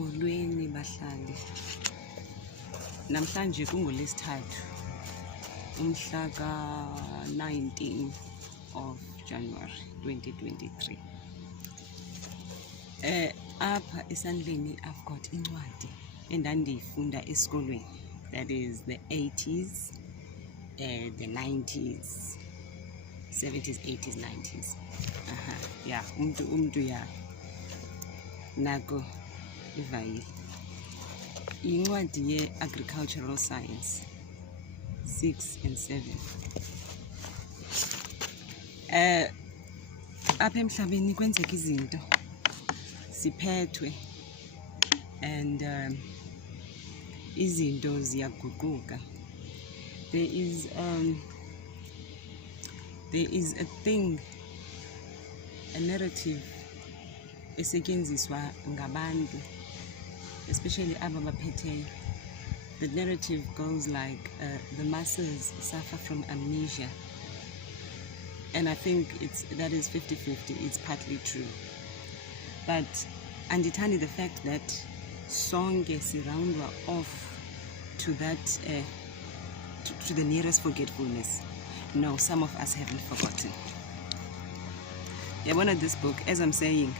Molweni bahlali. Namhlanje kungoLwesithathu. Umhla ka-19 of January 2023. Apha esandleni I've got incwadi endandiyifunda esikolweni. That is the 80s, the 90s, 70s, 80s, 90s. Yeah, umntu ya nako ivayile. Incwadi ye-agricultural science 6 and 7. Apha emhlabeni kwenzeka izinto, siphethwe, and izinto ziyaguquka. There is a thing, a narrative esetyenziswa ngabantu, especially aba baphetheyo. The narrative goes like the masses suffer from amnesia, and I think that is 50-50. It's partly true, but andithandi the fact that sonke sirroundwa off to that to the nearest forgetfulness. No, some of us haven't forgotten. I wanted this book, as I'm saying,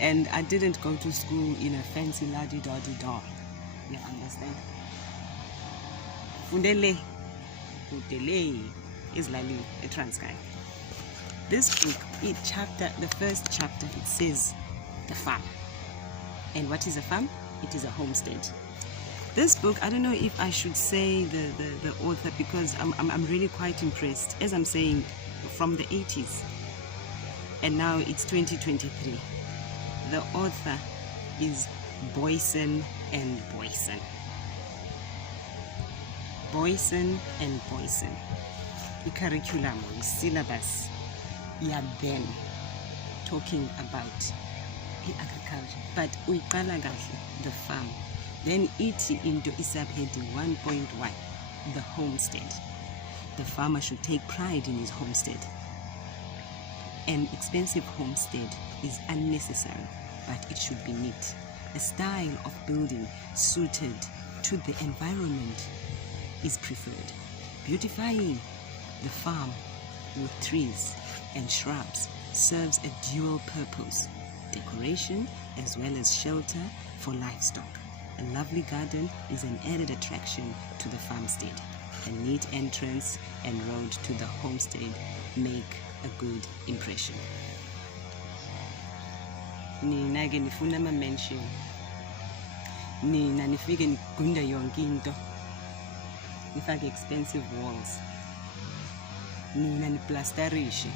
and I didn't go to school in a fancy la-di-da-di-da. You understand? Fundele is Lali, a trans guy. This book, the first chapter, it says the farm. And what is a farm? It is a homestead. This book, I don't know if I should say the author, because I'm really quite impressed. As I'm saying, from the 80s, and now it's 2023. The author is Boyson and Boyson. Boyson and Boyson. The curriculum, the syllabus, yeah, then talking about the agriculture, but uiqala kahle the farm. Then iti into isubheading 1.1, the homestead. The farmer should take pride in his homestead. An expensive homestead is unnecessary, but it should be neat. A style of building suited to the environment is preferred. Beautifying the farm with trees and shrubs serves a dual purpose: decoration as well as shelter for livestock. A lovely garden is an added attraction to the farmstead. A neat entrance and road to the homestead make a good impression. Nina ke nifuna ama-mention. Nina nifike nigunda yonke into. Nifake expensive walls. Nina niplasterishe.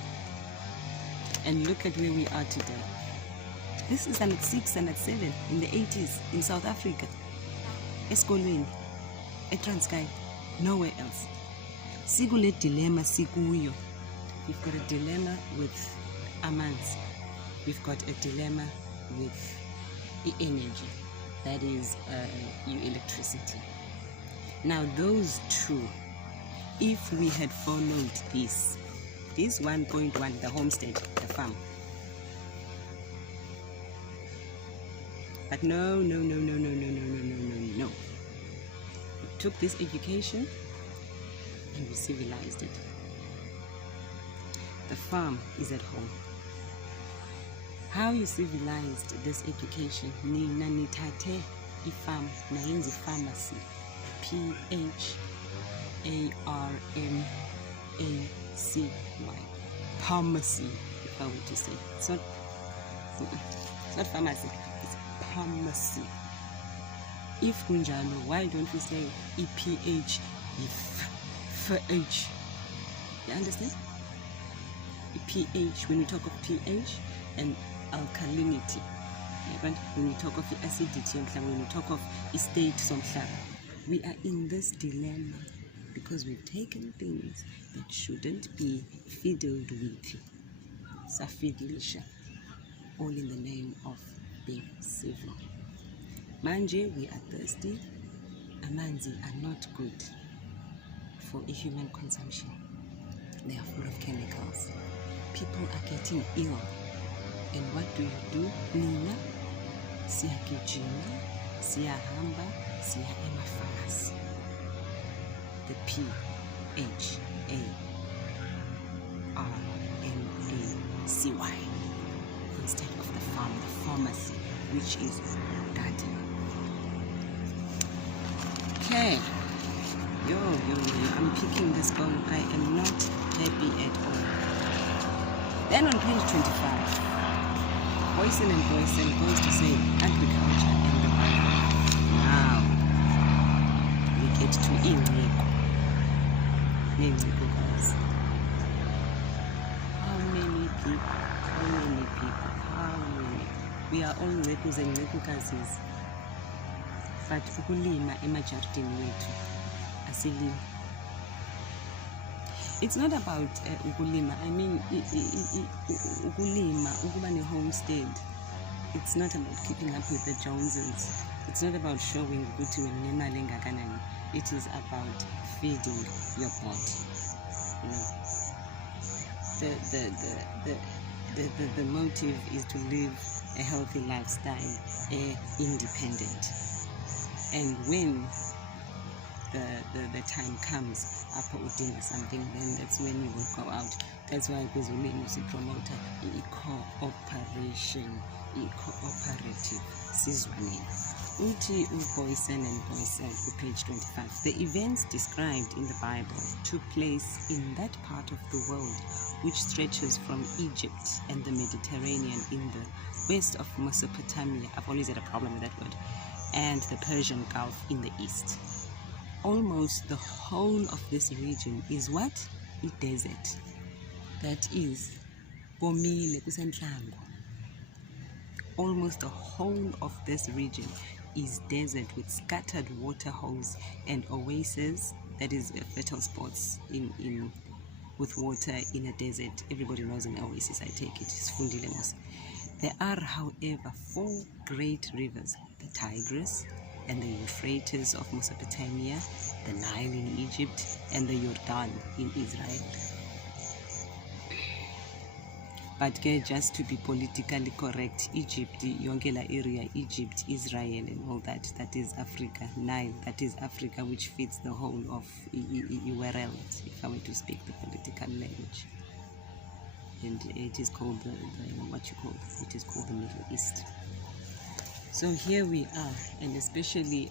And look at where we are today. This is at 6 and at 7 in the 80s in South Africa. Esikolweni, eTranskei, nowhere else. Sikule dilemma sikuyo. We've got a dilemma with amanzi. We've got a dilemma with the energy, that is your electricity. Now those two, if we had followed this 1.1, the homestead, the farm. But no. We took this education and we civilized it. The farm is at home. How you civilized this education? Nina nithathe ifam nayenza pharmacy. PHARMACY. Pharmacy, if I were to say. It's not pharmacy, it's pharmacy. If kunjalo, why don't we say EPH, FH? You understand? pH, when we talk of pH and alkalinity, when we talk of acidity, when we talk of state somhlaba, we are in this dilemma because we've taken things that shouldn't be fiddled with, safidlisha, all in the name of being civil. Manje, we are thirsty. Amanzi are not good for a human consumption. They are full of chemicals. People are getting ill. And what do? Nina siyagijima, siyahamba, siya emafamasi. The PHARMACY instead of the pharmacy, which is garden. Okay. Yo, I'm picking this bone. I am not happy at all. Then on page 25, Boysen and Boysen goes to say agriculture and the Bible. Now, we get to Ingeko. Guys. How many people? We are all Ngekus and Ngekukazis. But ukulima emajaridini wethu asilimi. It's not about ukulima. I mean, ukulima, ukuba ne homestead. It's not about keeping up with the Joneses. It's not about showing ukuthi unemali engakanani. It is about feeding your body. You know, the motive is to live a healthy lifestyle, independent. And when the time comes, after doing something, then that's when you will go out. That's why Kuzulini is a promoter, cooperative seasoning. Uti Boysen and Boysen, page 25. The events described in the Bible took place in that part of the world which stretches from Egypt and the Mediterranean in the west of Mesopotamia. I've always had a problem with that word. And the Persian Gulf in the east. Almost the whole of this region is what? A desert. That is Bomile Kusentlango. Almost the whole of this region is desert with scattered water holes and oases, that is fertile spots in with water in a desert. Everybody knows an oasis, I take it. It's Fundilemos. There are, however, 4 great rivers, the Tigris and the Euphrates of Mesopotamia, the Nile in Egypt, and the Jordan in Israel. But just to be politically correct, Egypt, Yongela area, Egypt, Israel, and all that, that is Africa. Nile, that is Africa, which fits the whole of world, if I were to speak the political language. And it is called the Middle East. So here we are, and especially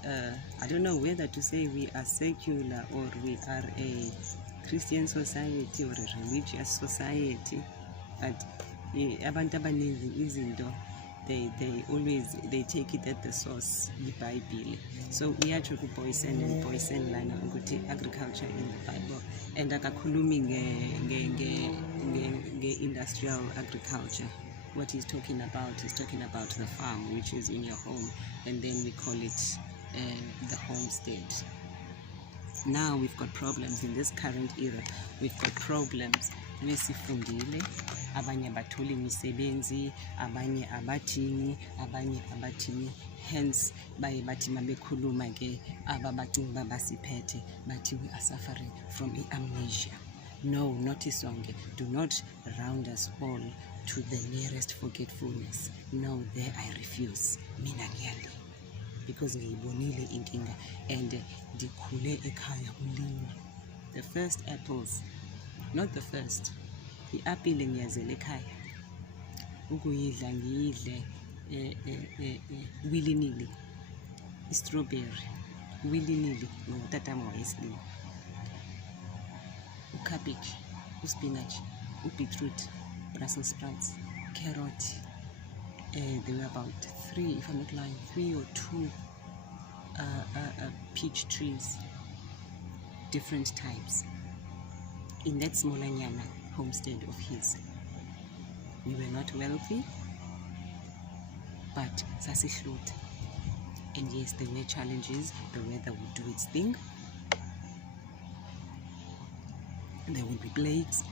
I don't know whether to say we are secular or we are a Christian society or a religious society, but abantu abaninzi izinto they take it at the source, iBhayibhile. So uyatsho kuBoysen and Boysen lana ukuthi agriculture in the Bible, and akakhulumi nge-industrial agriculture. What he's talking about the farm, which is in your home, and then we call it the homestead. Now we've got problems in this current era. We've got problems. Besifundile, abanye abatholi imisebenzi, abanye abathini. Hence baye bathi mabekhuluma ke ababacinga basiphethe bathi we are suffering from amnesia. No, notice onke, do not round us all to the nearest forgetfulness. No, there I refuse. Mina ngiyali. Because ngiyibonile inkinga and ndikhule ekhaya kulinywa. The first apples, not the first, i-apile ngiyazela ekhaya. Ukuyidla ngiyidle willy-nilly. I-strawberry willy-nilly ngotatama wayesilima. Cabbage, spinach, beetroot, Brussels sprouts, carrot. There were about 3, if I'm not lying, 3 or 2 peach trees, different types, in that smolanyana homestead of his. We were not wealthy, but sasihluta. And yes, there were challenges. The weather would do its thing. There would be plagues.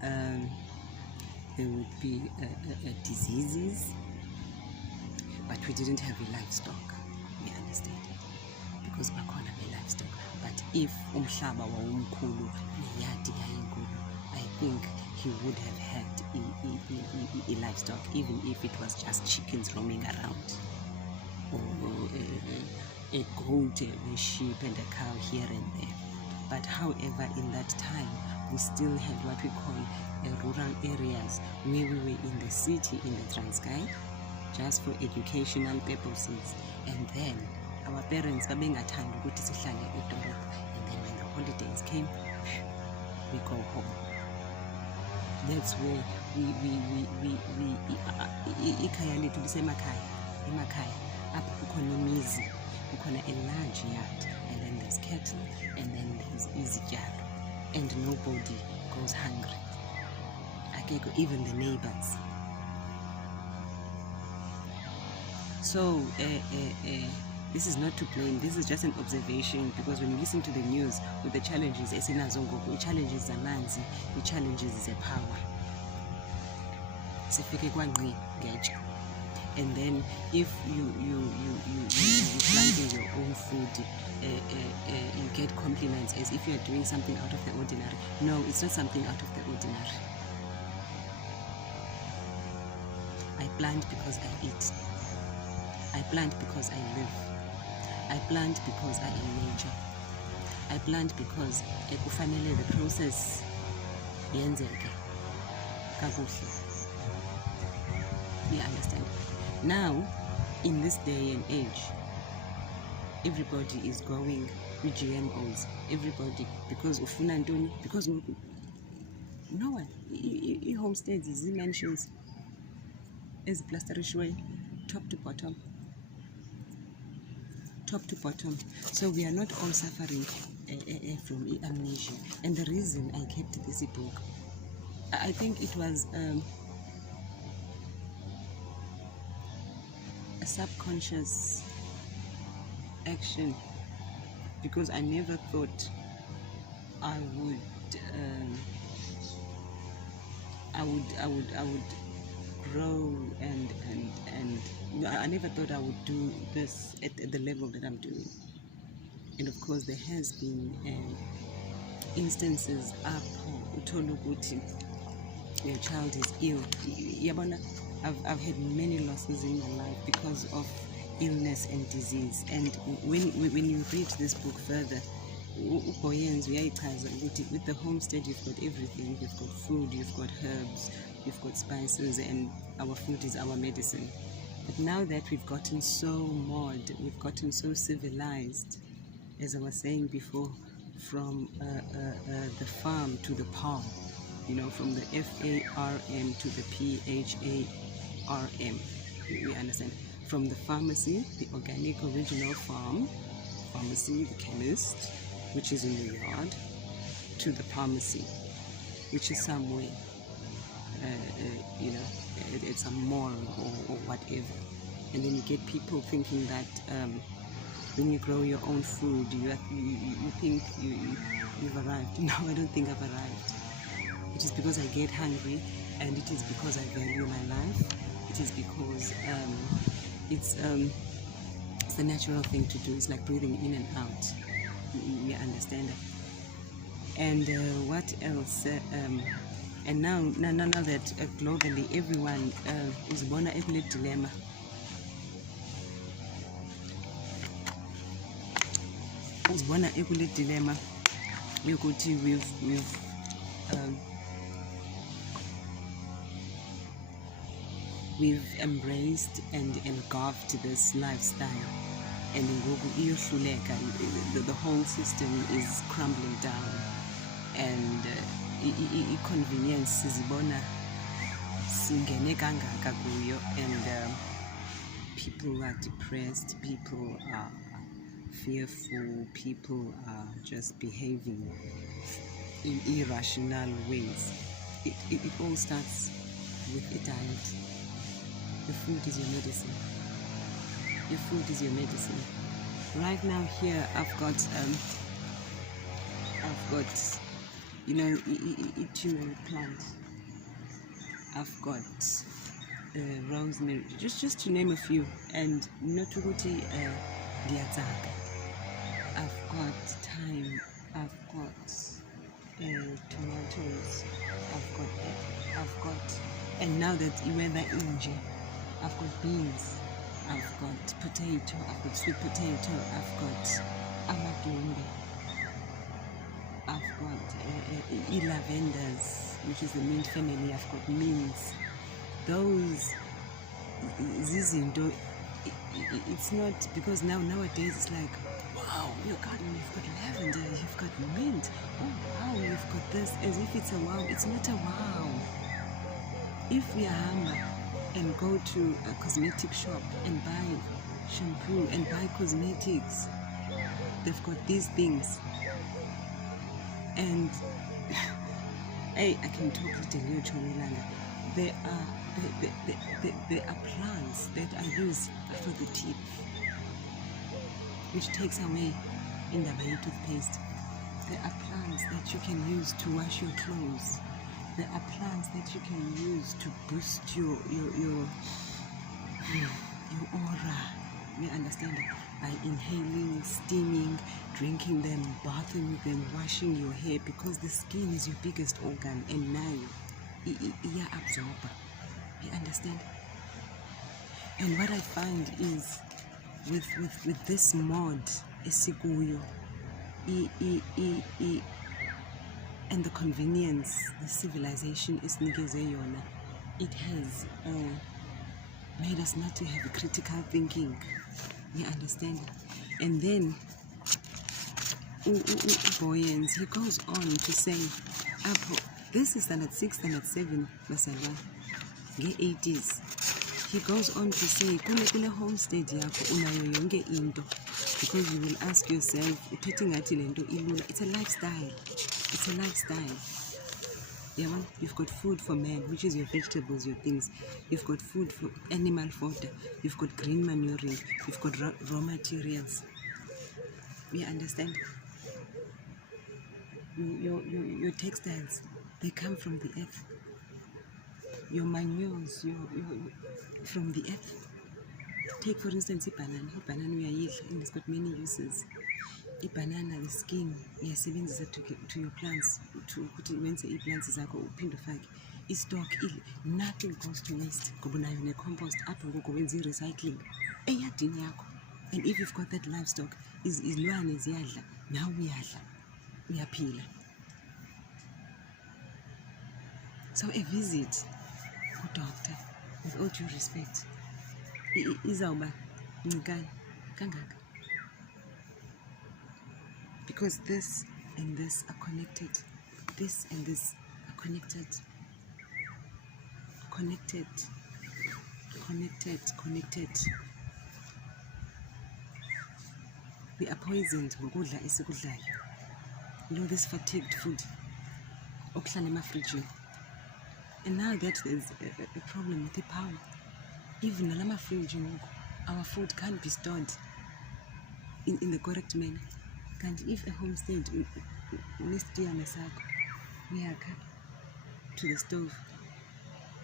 There would be diseases, but we didn't have a livestock. We understand, because bakhona be-livestock. But if umhlaba wawumkhulu neyadi yayinkulu, I think he would have had livestock, even if it was just chickens roaming around, or a goat, a sheep, and a cow here and there. But however, in that time, we still had what we call rural areas, where we were in the city, in the Transkei, just for educational purposes. And then our parents babengathanda ukuthi sihlale edolobha, and then when the holidays came, we go home. That's where ikhaya lethu lisemakhaya, emakhaya apho kukhona imizi, kukhona a large yard, and then there's cattle, and then there's izityalo, and nobody goes hungry. Akekho, even the neighbors. So this is not to blame, this is just an observation, because when you listen to the news with the challenges, the challenges are manzi, the challenges is a power. And then if you planting your own food, you get compliments as if you are doing something out of the ordinary. No, it's not something out of the ordinary. I plant because I eat. I plant because I live. I plant because I am nature. I plant because the process yenzeke kakuhle. You understand? Now, in this day and age, everybody is going with GMOs. Everybody, because of Funantoni, because no one. Homesteads, mansions, is plasterish way, top to bottom. Top to bottom. So we are not all suffering from amnesia. And the reason I kept this book, I think it was a subconscious action, because I never thought I would grow and I never thought I would do this at the level that I'm doing. And of course there has been instances up utoluguti your child is ill. Yabona, I've had many losses in my life because of illness and disease. And when you read this book further, with the homestead you've got everything. You've got food, you've got herbs, you've got spices, and our food is our medicine. But now that we've gotten so modern, we've gotten so civilized, as I was saying before, from the farm to the palm, from the FARM to the PHARM, we understand. From the pharmacy, the organic original pharmacy, the chemist, which is in the yard, to the pharmacy, which is somewhere, it's a mall or whatever. And then you get people thinking that when you grow your own food, you think you've arrived. No, I don't think I've arrived. It is because I get hungry, and it is because I value my life. It is because it's the natural thing to do. It's like breathing in and out. You understand? And what else? And now that globally everyone is born a dilemma. Is born a dilemma. We've embraced and engulfed this lifestyle, and the whole system is crumbling down, and inconvenience sizibona singene kangaka kuyo, and people are depressed, people are fearful, people are just behaving in irrational ways. It all starts with a diet. Your food is your medicine. Your food is your medicine. Right now here I've got turmeric plant. I've got rosemary, just to name a few, and noturuti diazaka. I've got thyme. I've got tomatoes. I've got I've got, and now that weather inje, I've got beans, I've got potato, I've got sweet potato, I've got amadumbe, I've got lavenders, which is the mint family. I've got mints. Those zizinto, it's not, because nowadays it's like, wow, your garden, you've got lavender, you've got mint, oh wow, you've got this, as if it's a wow. It's not a wow. If we are humble and go to a cosmetic shop and buy shampoo and buy cosmetics, they've got these things. And hey, I can talk to you, Chomilanga. There are plants that are used for the teeth, which takes away in the baby toothpaste. There are plants that you can use to wash your clothes. There are plants that you can use to boost your aura. You understand? By inhaling, steaming, drinking them, bathing with them, washing your hair, because the skin is your biggest organ, and now you absorb. You understand? And what I find is with this mod, esikuyo, and the convenience, the civilization is yona, it has made us not to have critical thinking. You understand? And then Boyens, he goes on to say, this is standard 6, standard 7, Basalwa, 80s. He goes on to say, kule homestead yakho unayo yonke into, because you will ask yourself, it's a lifestyle. It's a lifestyle. Yeah, man? You've got food for man, which is your vegetables, your things. You've got food for animal fodder. You've got green manuring. You've got raw materials. You understand? Your textiles, they come from the earth. Your manures, your from the earth. Take for instance a banana. A banana we are eating, and it's got many uses. A banana, the skin, yes, to your plants, to put it when say plants is like a stock, nothing goes to waste. Go in a compost up and go in recycling. And if you've got that livestock, is luan is yadla. Now we are peel. So a visit to doctor, with all due respect, is kangaka. Because this and this are connected. This and this are connected. Connected. We are poisoned. You know, this fatigued food. And now that there's a problem with the power, even our food can't be stored in the correct manner. And if a homestead needs to to the stove,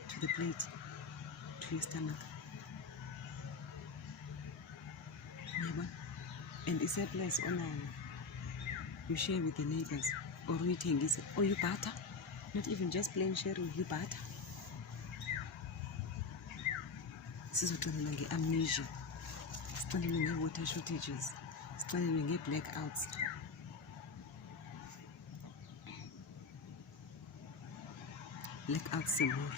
to the plate, to your stomach, and it's a place you share with the neighbors, or we think is, or you butter, not even just plain sharing, you butter. This is what we amnesia, standing water shortages, standing blackouts. Blackouts some more.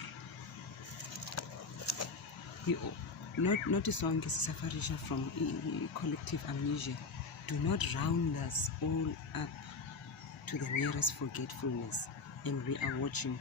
We not a song is safarisha from collective amnesia. Do not round us all up to the nearest forgetfulness, and we are watching.